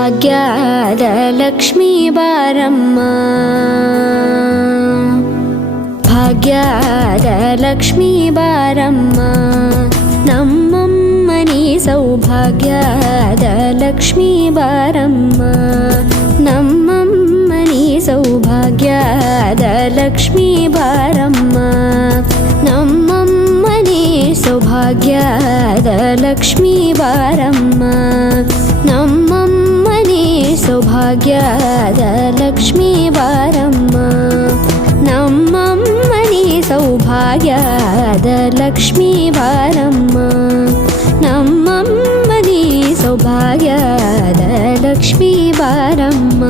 ಭಾಗ್ಯದ ಲಕ್ಷ್ಮೀ ಬಾರಮ್ಮ ಭಾಗ್ಯದ ಲಕ್ಷ್ಮೀ ಬಾರಮ್ಮ ನಮ್ಮಮ್ಮನಿ ಸೌಭಾಗ್ಯದ ಲಕ್ಷ್ಮೀ ಬಾರಮ್ಮ ನಮ್ಮಮ್ಮನಿ ಸೌಭಾಗ್ಯದ ಲಕ್ಷ್ಮೀ ಬಾರಮ್ಮ ನಮ್ಮಮ್ಮನಿ ಸೌಭಾಗ್ಯದ ಲಕ್ಷ್ಮೀ ಬಾರಮ್ಮ ನಮ್ಮಮ್ಮನಿ ಸೌಭಾಗ್ಯದ ಲಕ್ಷ್ಮೀ ಬಾರಮ್ಮ ನಮ್ಮಮ್ಮನಿ ಸೌಭಾಗ್ಯದ ಲಕ್ಷ್ಮೀ ಬಾರಮ್ಮ ನಮ್ಮಮ್ಮನಿ ಸೌಭಾಗ್ಯದ ಲಕ್ಷ್ಮೀ ಬಾರಮ್ಮ